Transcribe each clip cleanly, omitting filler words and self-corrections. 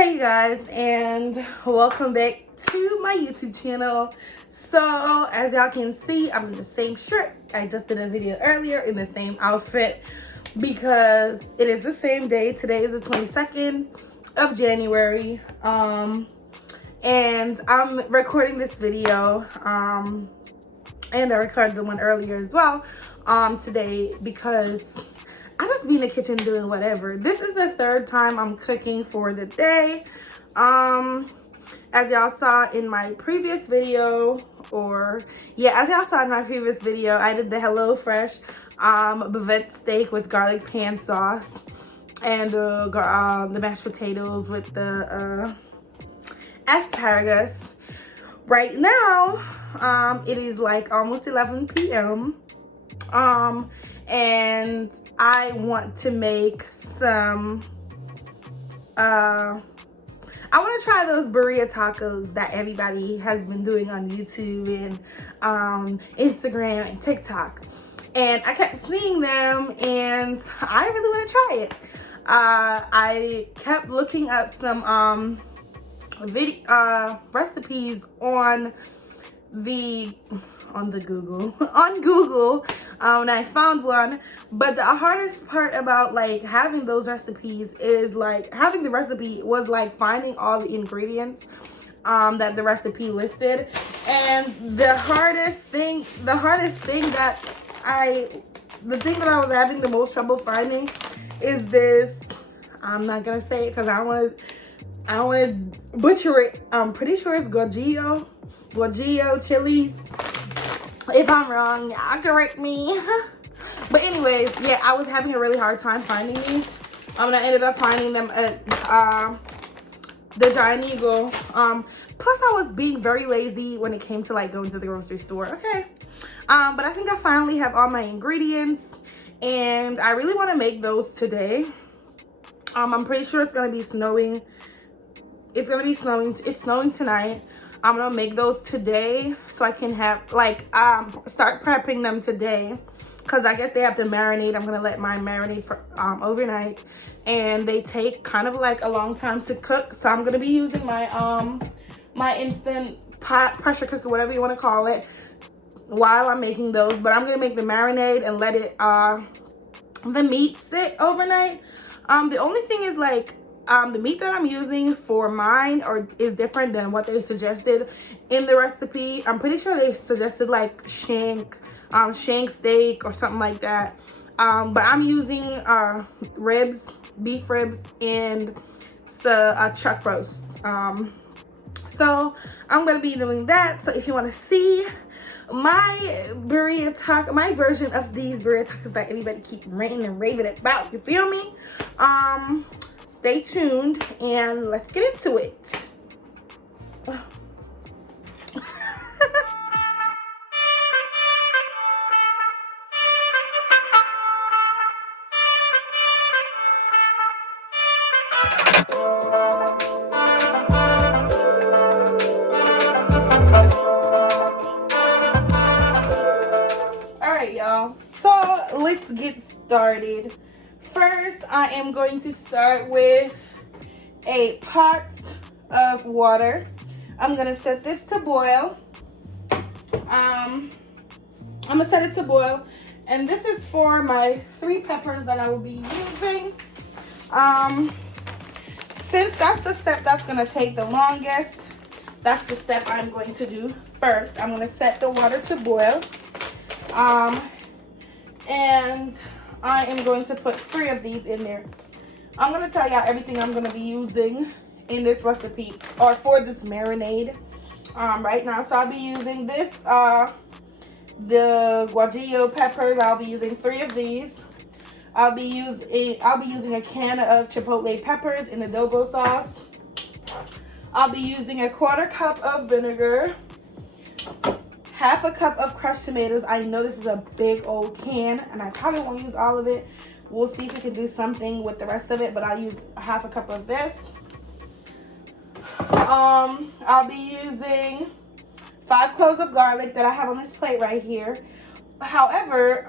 Hey guys, and welcome back to my YouTube channel. So as y'all can see, I'm in the same shirt. I just did a video earlier in the same outfit because it is the same day. Today is the 22nd of January, and I'm recording this video, and I recorded the one earlier as well today because I just be in the kitchen doing whatever. This is the third time I'm cooking for the day. As y'all saw in my previous video, as y'all saw in my previous video, I did the HelloFresh bavette steak with garlic pan sauce and the mashed potatoes with the asparagus. Right now, it is like almost 11 p.m. And I want to make some, I want to try those Birria Tacos that everybody has been doing on YouTube and Instagram and TikTok. And I kept seeing them and I really want to try it. I kept looking up some recipes on Google, and I found one. But the hardest part about like having those recipes is like having the recipe was like finding all the ingredients that the recipe listed. And the thing that I was having the most trouble finding is this. I'm not gonna say it because I don't want to butcher it. I'm pretty sure it's guajillo chilies. If I'm wrong, y'all correct me. But anyways, yeah, I was having a really hard time finding these. And I ended up finding them at the Giant Eagle. Plus I was being very lazy when it came to like going to the grocery store. Okay. But I think I finally have all my ingredients and I really want to make those today. I'm pretty sure it's gonna be snowing. It's snowing tonight. I'm gonna make those today so I can have like start prepping them today because I guess they have to marinate. I'm gonna let mine marinate for overnight, and they take kind of like a long time to cook. So I'm gonna be using my my instant pot, pressure cooker, whatever you want to call it, while I'm making those. But I'm gonna make the marinade and let it the meat sit overnight. The only thing is like the meat that I'm using for mine is different than what they suggested in the recipe. I'm pretty sure they suggested like shank steak or something like that. But I'm using beef ribs, and the chuck roast. So I'm gonna be doing that. So if you want to see my my version of these Birria Tacos that everybody keep ranting and raving about, you feel me? Stay tuned and let's get into it. All right, y'all. So let's get started. First, I am going to start with a pot of water. I'm gonna set this to boil. I'm gonna set it to boil, and this is for my 3 peppers that I will be using. Since that's the step that's gonna take the longest, that's the step I'm going to do first. I'm gonna set the water to boil, and I am going to put 3 of these in there. I'm going to tell y'all everything I'm going to be using in this recipe or for this marinade right now. So I'll be using this, the guajillo peppers. I'll be using 3 of these. I'll be using a can of chipotle peppers in adobo sauce. I'll be using a 1/4 cup of vinegar, 1/2 cup of crushed tomatoes. I know this is a big old can and I probably won't use all of it. We'll see if we can do something with the rest of it, but I'll use 1/2 cup of this. I'll be using 5 cloves of garlic that I have on this plate right here. However,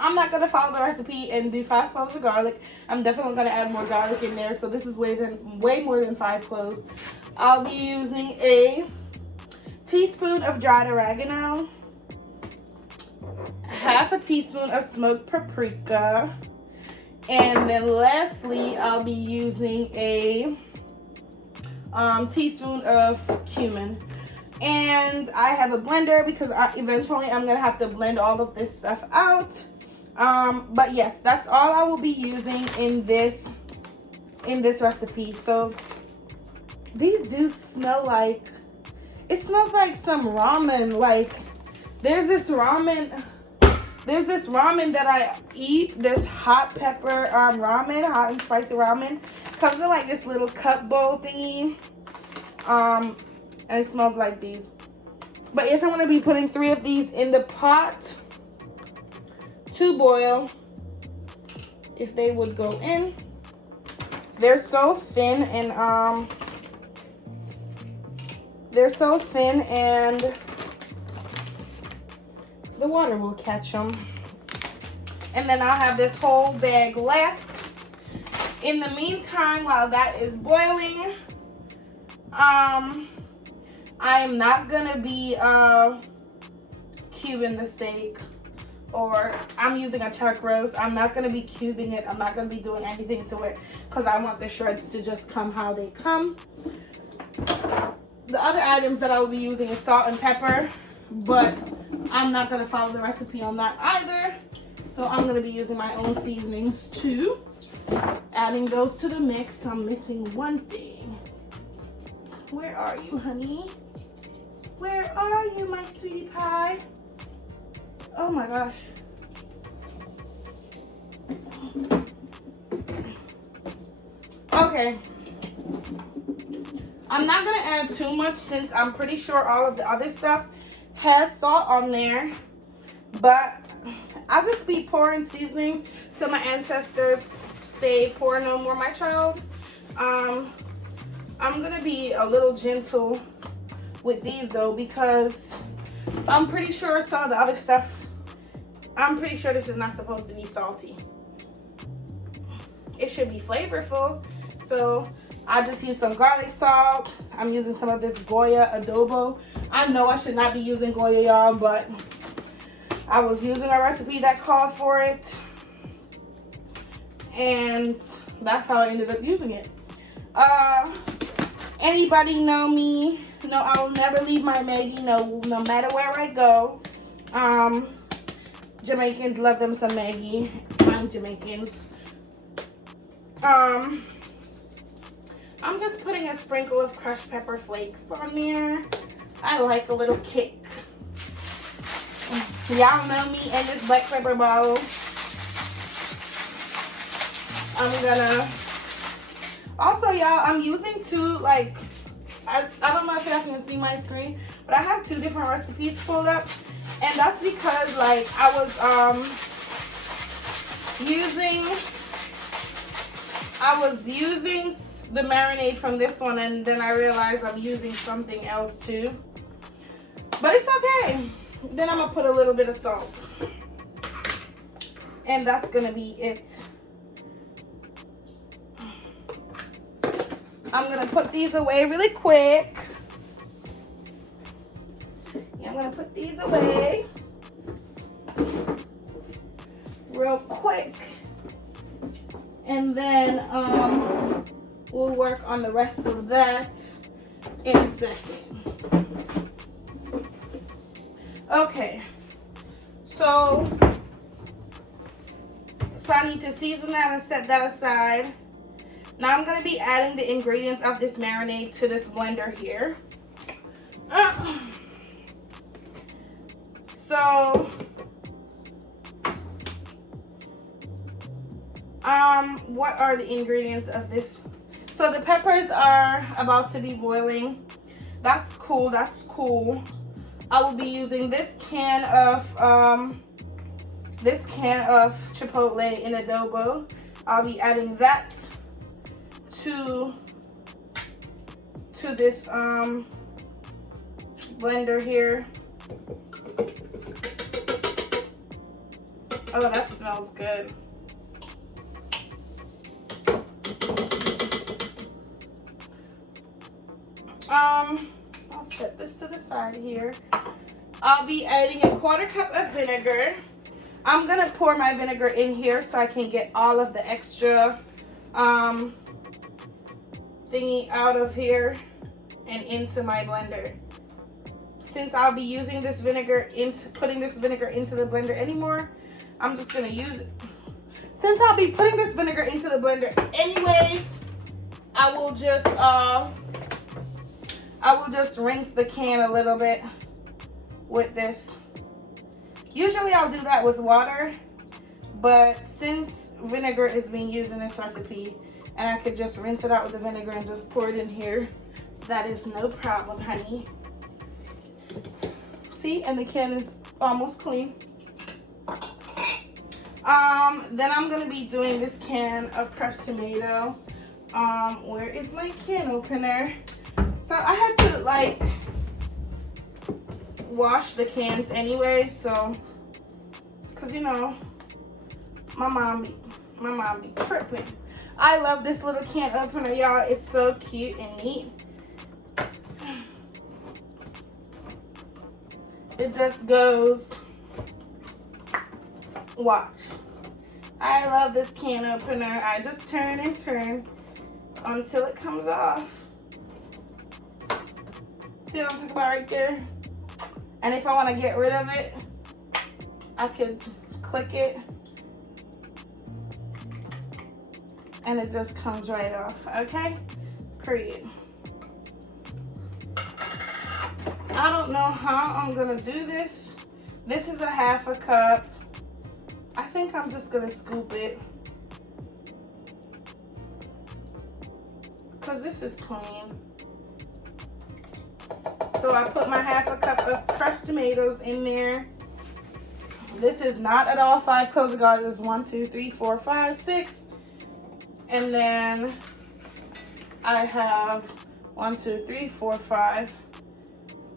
I'm not gonna follow the recipe and do 5 cloves of garlic. I'm definitely gonna add more garlic in there, so this is way more than 5 cloves. I'll be using a teaspoon of dried oregano, half a teaspoon of smoked paprika, and then lastly, I'll be using a teaspoon of cumin. And I have a blender because eventually I'm gonna have to blend all of this stuff out. But yes, that's all I will be using in this recipe. So these do smell like, it smells like some ramen. Like there's this ramen that I eat, this hot pepper ramen, hot and spicy ramen. Comes in like this little cup bowl thingy. And it smells like these. But yes, I'm gonna be putting 3 of these in the pot to boil. If they would go in. They're so thin and the water will catch them. And then I'll have this whole bag left. In the meantime, while that is boiling, I am not gonna be cubing the steak, or I'm using a chuck roast. I'm not gonna be cubing it. I'm not gonna be doing anything to it because I want the shreds to just come how they come. The other items that I will be using is salt and pepper, but I'm not gonna follow the recipe on that either. So I'm gonna be using my own seasonings too. Adding those to the mix. I'm missing one thing. Where are you, honey? Where are you, my sweetie pie? Oh my gosh. Okay. I'm not gonna add too much since I'm pretty sure all of the other stuff has salt on there. But I'll just be pouring seasoning till my ancestors say, pour no more, my child. I'm gonna be a little gentle with these though, because I'm pretty sure some of the other stuff, I'm pretty sure this is not supposed to be salty. It should be flavorful. So I just use some garlic salt. I'm using some of this Goya adobo. I know I should not be using Goya, y'all, but I was using a recipe that called for it, and that's how I ended up using it. Anybody know me? No, I will never leave my Maggie. No matter where I go. Jamaicans love them some Maggie. I'm Jamaicans. I'm just putting a sprinkle of crushed pepper flakes on there. I like a little kick. Y'all know me and this black pepper bottle. I'm gonna also, y'all, I'm using two, like, I don't know if y'all can see my screen, but I have 2 different recipes pulled up, and that's because, like, I was using the marinade from this one, and then I realized I'm using something else too, but it's okay. Then I'm gonna put a little bit of salt, and that's gonna be it. I'm gonna put these away really quick. Yeah, I'm gonna put these away real quick, and then we'll work on the rest of that in a second. Okay, so I need to season that and set that aside. Now I'm going to be adding the ingredients of this marinade to this blender here. So, what are the ingredients of this? So the peppers are about to be boiling. That's cool, that's cool. I will be using this can of chipotle in adobo. I'll be adding that to this blender here. Oh, that smells good. I'll set this to the side here. I'll be adding a 1/4 cup of vinegar. I'm gonna pour my vinegar in here so I can get all of the extra thingy out of here and into my blender. Since I'll be using this vinegar putting this vinegar into the blender anymore, I'm just gonna use it. Since I'll be putting this vinegar into the blender anyways, I will just rinse the can a little bit with this. Usually I'll do that with water, but since vinegar is being used in this recipe and I could just rinse it out with the vinegar and just pour it in here, that is no problem, honey. See, and the can is almost clean. Then I'm gonna be doing this can of crushed tomato. Where is my can opener? So I had to like wash the cans anyway, so cause you know my mom be tripping. I love this little can opener, y'all. It's so cute and neat. It just goes, watch. I love this can opener. I just turn and turn until it comes off. See what I'm talking about right there? And if I want to get rid of it, I could click it and it just comes right off, okay? Period. I don't know how I'm gonna do this. This is a 1/2 cup. I think I'm just gonna scoop it because this is clean. So I put my 1/2 cup of crushed tomatoes in there. This is not at all 5 cloves of garlic. This is 1, 2, 3, 4, 5, 6. And then I have 1, 2, 3, 4, 5.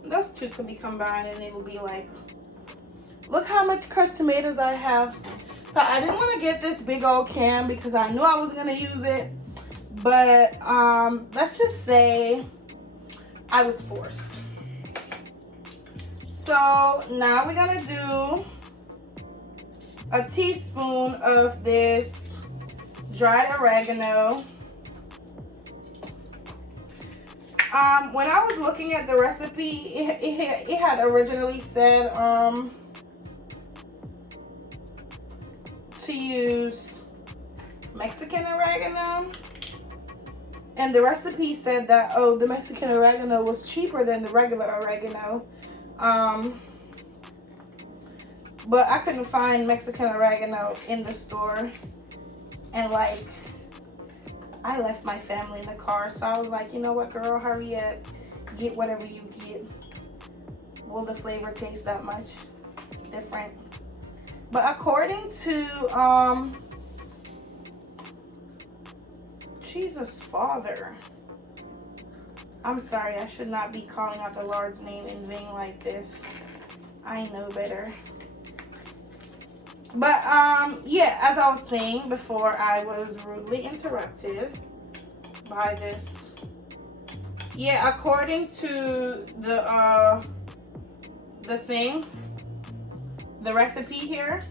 Those two could be combined and it'll be like, look how much crushed tomatoes I have. So I didn't want to get this big old can because I knew I was going to use it. But let's just say I was forced. So now we're going to do a teaspoon of this dried oregano. When I was looking at the recipe, it had originally said to use Mexican oregano, and the recipe said that, oh, the Mexican oregano was cheaper than the regular oregano, but I couldn't find Mexican oregano in the store, and like I left my family in the car, so I was like, you know what, girl, hurry up, get whatever you get. Will the flavor taste that much different? But according to Jesus Father, I'm sorry, I should not be calling out the Lord's name in vain like this. I know better. But yeah, as I was saying before, I was rudely interrupted by this. Yeah, according to the thing, the recipe here,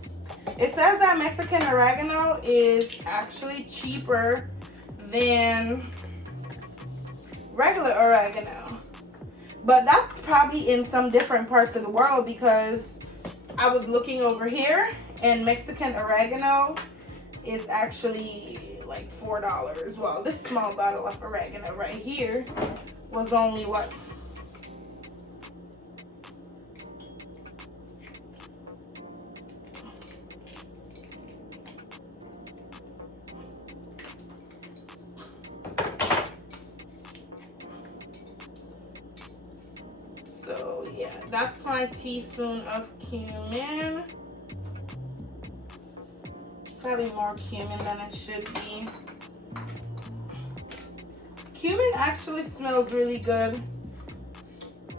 it says that Mexican oregano is actually cheaper than regular oregano. But that's probably in some different parts of the world, because I was looking over here and Mexican oregano is actually like $4. Well, this small bottle of oregano right here was only what? So yeah, that's my teaspoon of cumin. Probably more cumin than it should be. Cumin actually smells really good.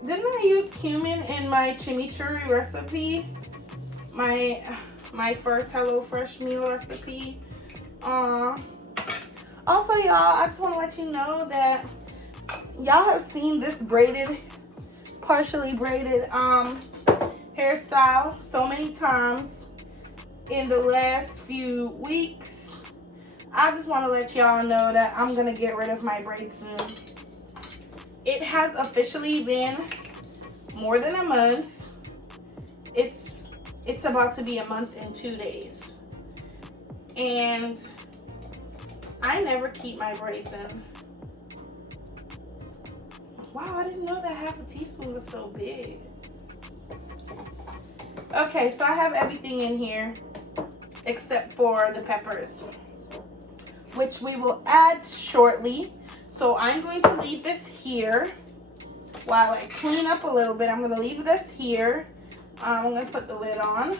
Didn't I use cumin in my chimichurri recipe? My my first HelloFresh meal recipe. Also, y'all, I just want to let you know that y'all have seen this braided, partially braided hairstyle so many times in the last few weeks. I just want to let y'all know that I'm going to get rid of my braids soon. It has officially been more than a month. It's about to be a month and 2 days. And I never keep my braids in. Wow, I didn't know that half a teaspoon was so big. Okay, so I have everything in here except for the peppers, which we will add shortly. So I'm going to leave this here while I clean up a little bit. I'm going to leave this here. I'm going to put the lid on.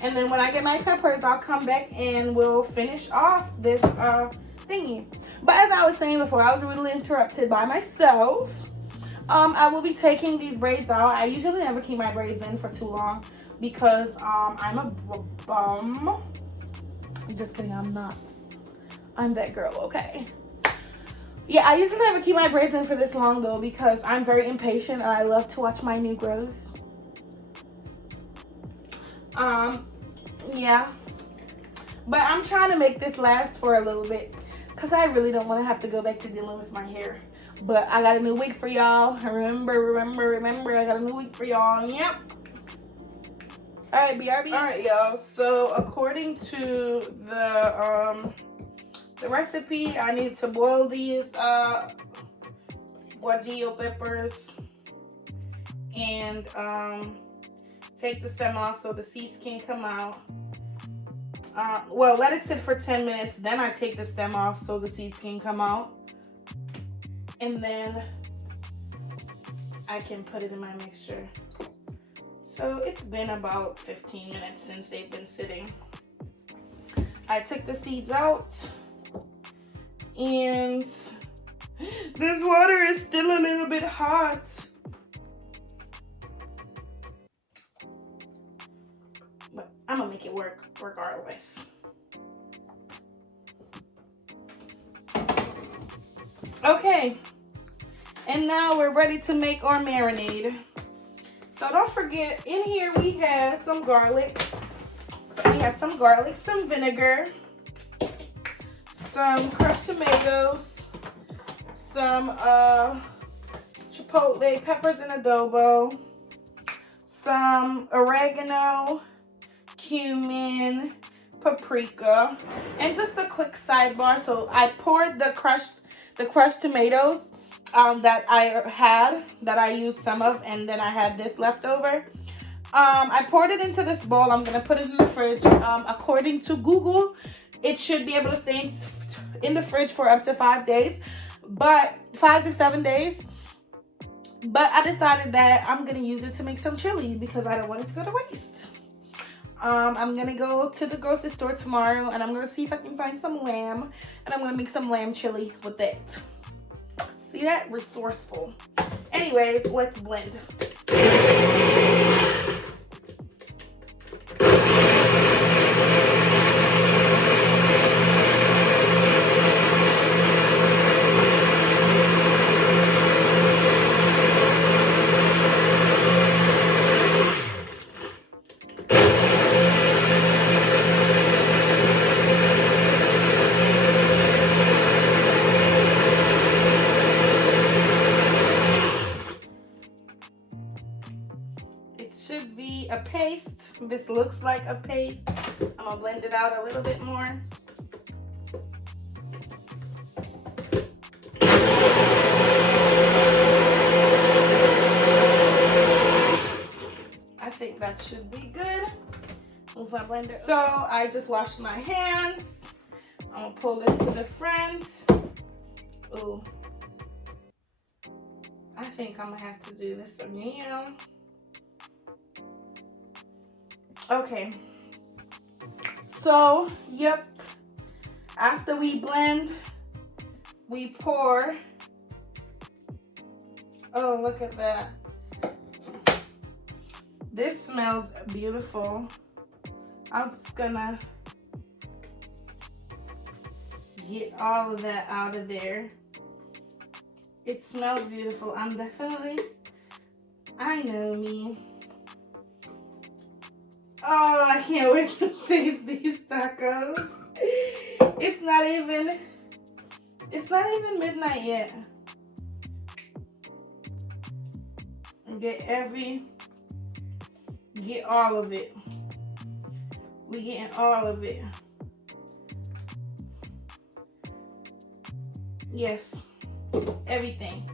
And then when I get my peppers, I'll come back and we'll finish off this thingy. But as I was saying before, I was really interrupted by myself. I will be taking these braids out. I usually never keep my braids in for too long because I'm a bum. I'm just kidding, I'm not. I'm that girl, okay? Yeah, I usually never keep my braids in for this long though because I'm very impatient and I love to watch my new growth. Yeah. But I'm trying to make this last for a little bit because I really don't want to have to go back to dealing with my hair. But I got a new wig for y'all. Remember, I got a new wig for y'all. Yep. Alright, BRB. Alright, y'all. So according to the recipe, I need to boil these guajillo peppers and take the stem off so the seeds can come out. Well, let it sit for 10 minutes, then I take the stem off so the seeds can come out. And then I can put it in my mixture. So it's been about 15 minutes since they've been sitting. I took the seeds out and this water is still a little bit hot. But I'm gonna make it work regardless. Okay, and now we're ready to make our marinade. So don't forget, in here we have some garlic. So we have some garlic, some vinegar, some crushed tomatoes, some chipotle peppers in adobo, some oregano, cumin, paprika, and just a quick sidebar. So I poured the crushed tomatoes that I used some of, and then I had this left over. I poured it into this bowl. I'm gonna put it in the fridge. According to Google, it should be able to stay in the fridge for up to 5 days, but 5 to 7 days. But I decided that I'm gonna use it to make some chili because I don't want it to go to waste. I'm gonna go to the grocery store tomorrow and I'm gonna see if I can find some lamb and I'm gonna make some lamb chili with it. See that? Resourceful. Anyways, let's blend. Should be a paste. This looks like a paste. I'm gonna blend it out a little bit more. I think that should be good. Move my blender. So I just washed my hands. I'm gonna pull this to the front. Ooh. I think I'm gonna have to do this again. Okay, so yep, after we blend, we pour. Oh, look at that. This smells beautiful. I'm just gonna get all of that out of there. It smells beautiful. I know me. Oh, I can't wait to taste these tacos. It's not even midnight yet. Get all of it. We getting all of it. Yes, everything.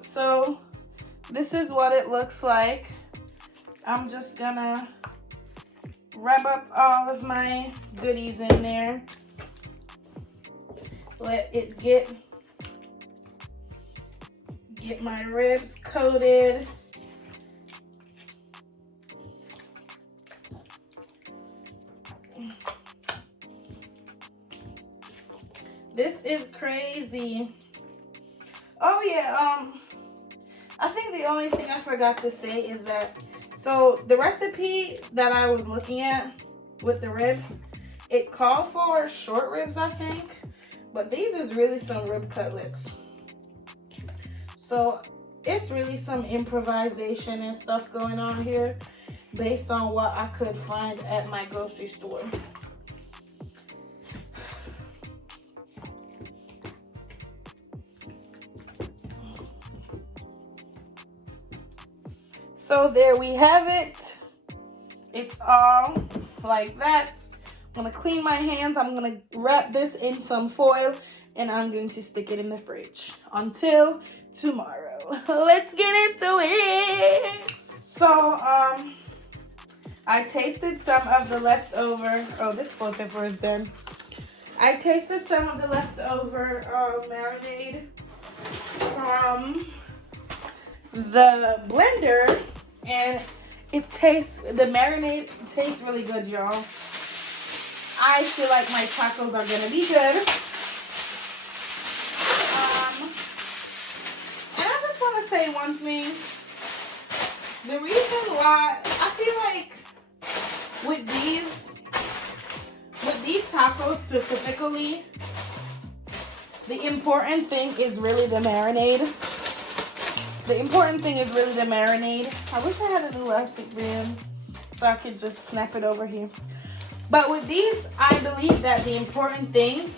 So this is what it looks like. I'm just gonna rub up all of my goodies in there. Let it get my ribs coated. This is crazy. Oh yeah, I think the only thing I forgot to say is that, so the recipe that I was looking at with the ribs, it called for short ribs, I think, but these is really some rib cutlets. So it's really some improvisation and stuff going on here based on what I could find at my grocery store. So there we have it. It's all like that. I'm gonna clean my hands. I'm gonna wrap this in some foil and I'm going to stick it in the fridge until tomorrow. Let's get into it. So I tasted some of the leftover, oh, this foil paper is done. I tasted some of the leftover marinade from the blender, and the marinade tastes really good, y'all. I feel like my tacos are gonna be good. And I just want to say one thing. The reason why I feel like with these tacos specifically, the important thing is really the marinade. The important thing is really the marinade. I wish I had an elastic band so I could just snap it over here. But with these, I believe that the important thing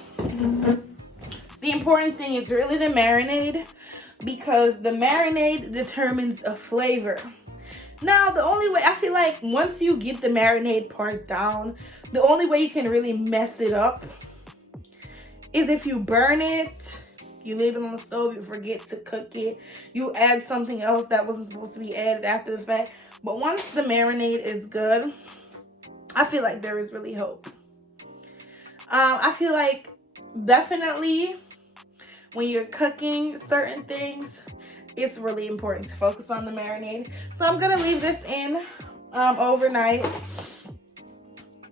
is really the marinade, because the marinade determines a flavor. Now, the only way, I feel like once you get the marinade part down, the only way you can really mess it up is if you burn it, you leave it on the stove, you forget to cook it, you add something else that wasn't supposed to be added after the fact. But once the marinade is good, I feel like there is really hope. I feel like definitely when you're cooking certain things, it's really important to focus on the marinade. So I'm gonna leave this in overnight.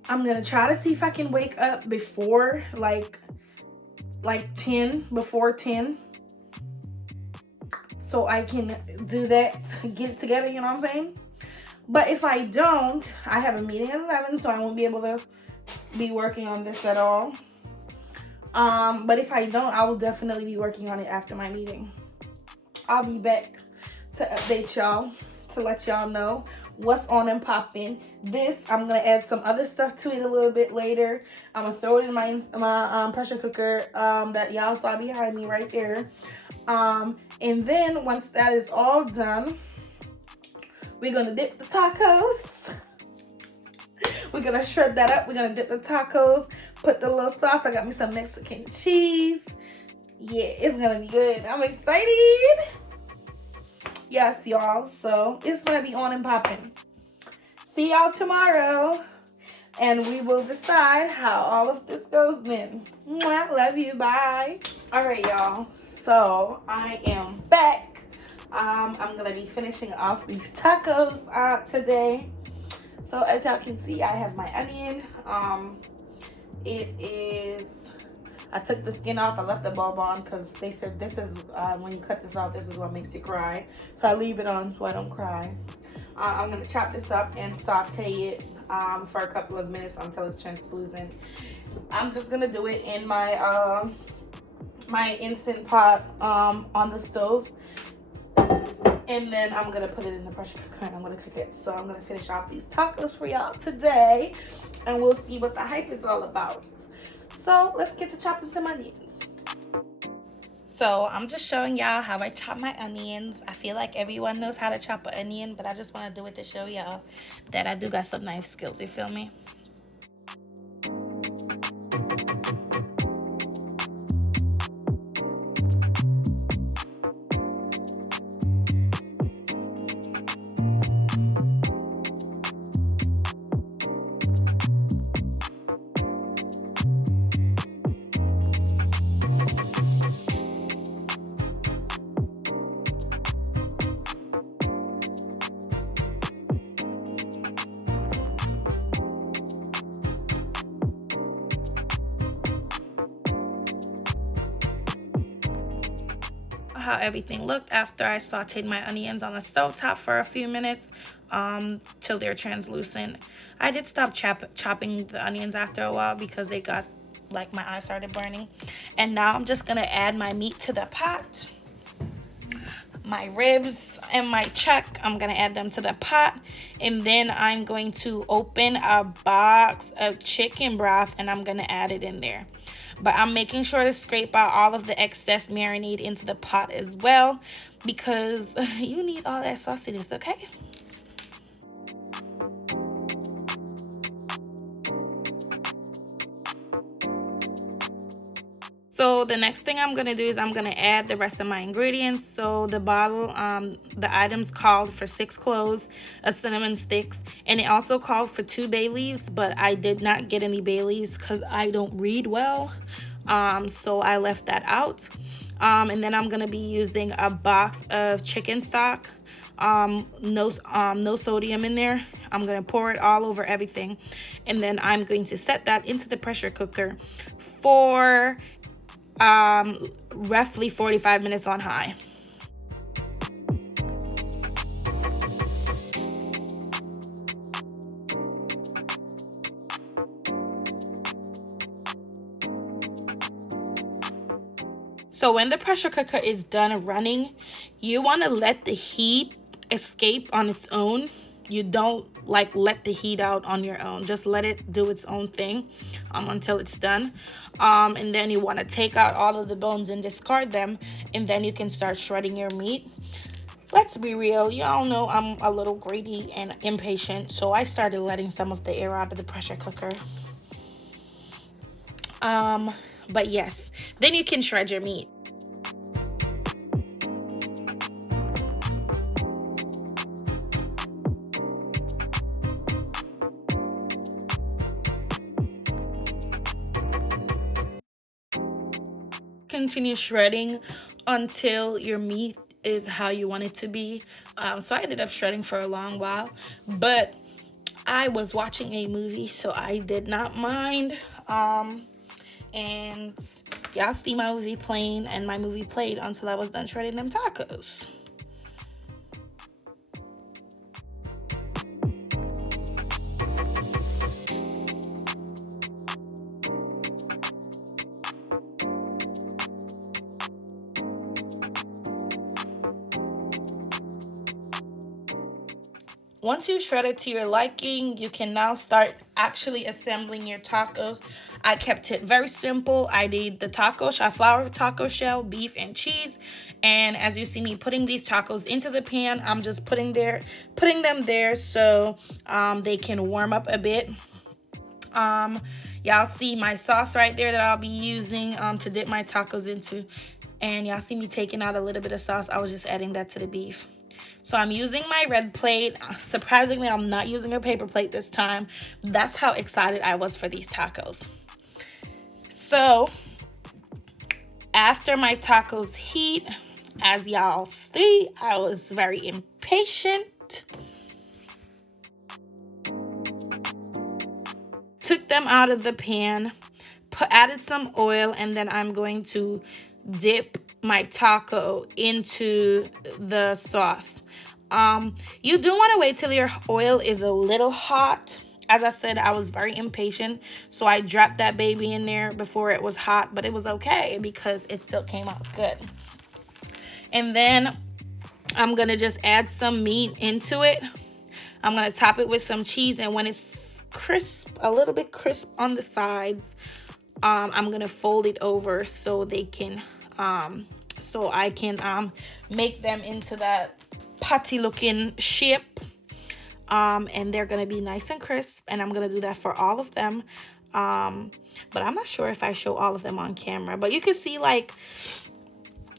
I'm gonna try to see if I can wake up before like 10, before 10, so I can do that, get it together, you know what I'm saying? But if I don't, I have a meeting at 11, so I won't be able to be working on this at all. But if I don't, I will definitely be working on it after my meeting. I'll be back to update y'all, to let y'all know what's on and popping. This, I'm gonna add some other stuff to it a little bit later. I'm gonna throw it in my pressure cooker that y'all saw behind me right there. And then once that is all done, we're gonna dip the tacos. We're gonna shred that up. We're gonna dip the tacos, put the little sauce. I got me some Mexican cheese. Yeah, it's gonna be good. I'm excited. Yes, y'all. So it's gonna be on and popping. See y'all tomorrow, and we will decide how all of this goes then. Mwah, love you. Bye. All right, y'all. So I am back. I'm gonna be finishing off these tacos today. So as y'all can see, I have my onion. It is I took the skin off. I left the bulb on because they said this is when you cut this off, this is what makes you cry. So I leave it on so I don't cry. I'm gonna chop this up and saute it for a couple of minutes until it's translucent. I'm just gonna do it in my my instant pot on the stove, and then I'm gonna put it in the pressure cooker and I'm gonna cook it. So I'm gonna finish off these tacos for y'all today, and we'll see what the hype is all about. So let's get to chopping some onions. So I'm just showing y'all how I chop my onions. I feel like everyone knows how to chop an onion, but I just want to do it to show y'all that I do got some knife skills, you feel me? How everything looked after I sauteed my onions on the stove top for a few minutes till they're translucent. I did stop chopping the onions after a while because they got, like, my eyes started burning. And now I'm just gonna add my meat to the pot. My ribs and my chuck, I'm gonna add them to the pot, and then I'm going to open a box of chicken broth and I'm gonna add it in there. But I'm making sure to scrape out all of the excess marinade into the pot as well, because you need all that sauciness, okay? So the next thing I'm gonna do is I'm gonna add the rest of my ingredients. So the bottle, the items called for 6 cloves, a cinnamon sticks, and it also called for 2 bay leaves, but I did not get any bay leaves because I don't read well. So I left that out. And then I'm gonna be using a box of chicken stock. No sodium in there. I'm gonna pour it all over everything, and then I'm going to set that into the pressure cooker for roughly 45 minutes on high. So when the pressure cooker is done running, you want to let the heat escape on its own. You don't like let the heat out on your own. Just let it do its own thing until it's done. And then you want to take out all of the bones and discard them, and then you can start shredding your meat. Let's be real, y'all know I'm a little greedy and impatient, so I started letting some of the air out of the pressure cooker. But yes, then you can shred your meat. Continue shredding until your meat is how you want it to be. So I ended up shredding for a long while, but I was watching a movie, so I did not mind. And y'all see my movie playing, and my movie played until I was done shredding them tacos. Once you shred it to your liking, you can now start actually assembling your tacos. I kept it very simple. I did the flour taco shell, beef, and cheese. And as you see me putting these tacos into the pan, I'm just putting them there so they can warm up a bit. Y'all see my sauce right there that I'll be using to dip my tacos into. And y'all see me taking out a little bit of sauce. I was just adding that to the beef. So I'm using my red plate. Surprisingly, I'm not using a paper plate this time. That's how excited I was for these tacos. So after my tacos heat, as y'all see, I was very impatient. Took them out of the pan, added some oil, and then I'm going to dip my taco into the sauce. You do want to wait till your oil is a little hot. As I said, I was very impatient, so I dropped that baby in there before it was hot, but it was okay because it still came out good. And then I'm gonna just add some meat into it. I'm gonna top it with some cheese, and when it's crisp, a little bit crisp on the sides, I'm gonna fold it over so they can, so I can make them into that patty looking shape. And they're gonna be nice and crisp, and I'm gonna do that for all of them. But I'm not sure if I show all of them on camera, but you can see like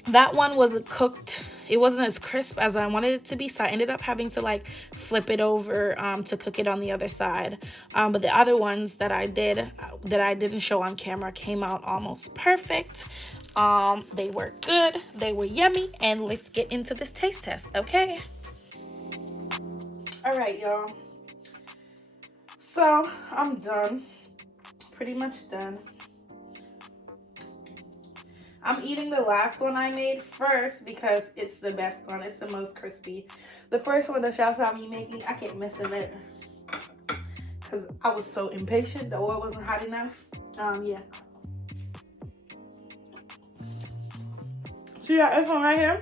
that one was cooked. It wasn't as crisp as I wanted it to be, so I ended up having to like flip it over to cook it on the other side. But the other ones that I didn't show on camera came out almost perfect. They were good, they were yummy, and let's get into this taste test, okay? All right, y'all. So I'm done, pretty much done. I'm eating the last one I made first because it's the best one. It's the most crispy. The first one that y'all saw me making, I kept missing it because I was so impatient. The oil wasn't hot enough. Yeah. So yeah, this one right here.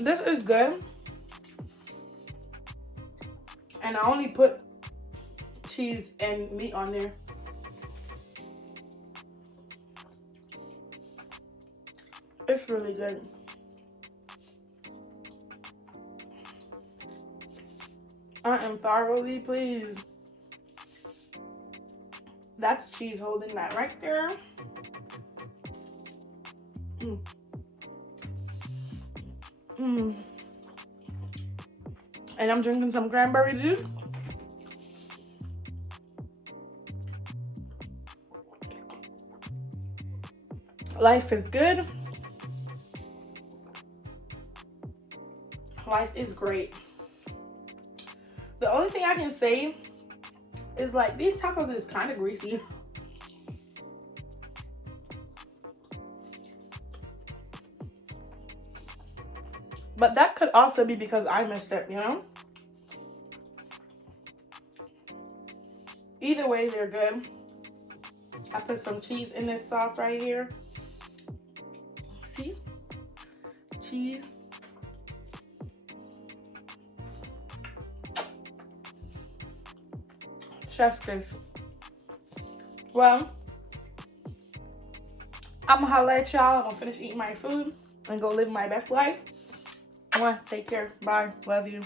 This is good, and I only put cheese and meat on there. It's really good. I am thoroughly pleased. That's cheese holding that right there. And I'm drinking some cranberry juice. Life is good. Life is great. The only thing I can say is like these tacos is kind of greasy. But that could also be because I missed it, you know? Either way, they're good. I put some cheese in this sauce right here. See? Cheese. Chef's kiss. Well, I'm gonna holla at y'all. I'm gonna finish eating my food and go live my best life. Take care. Bye. Love you.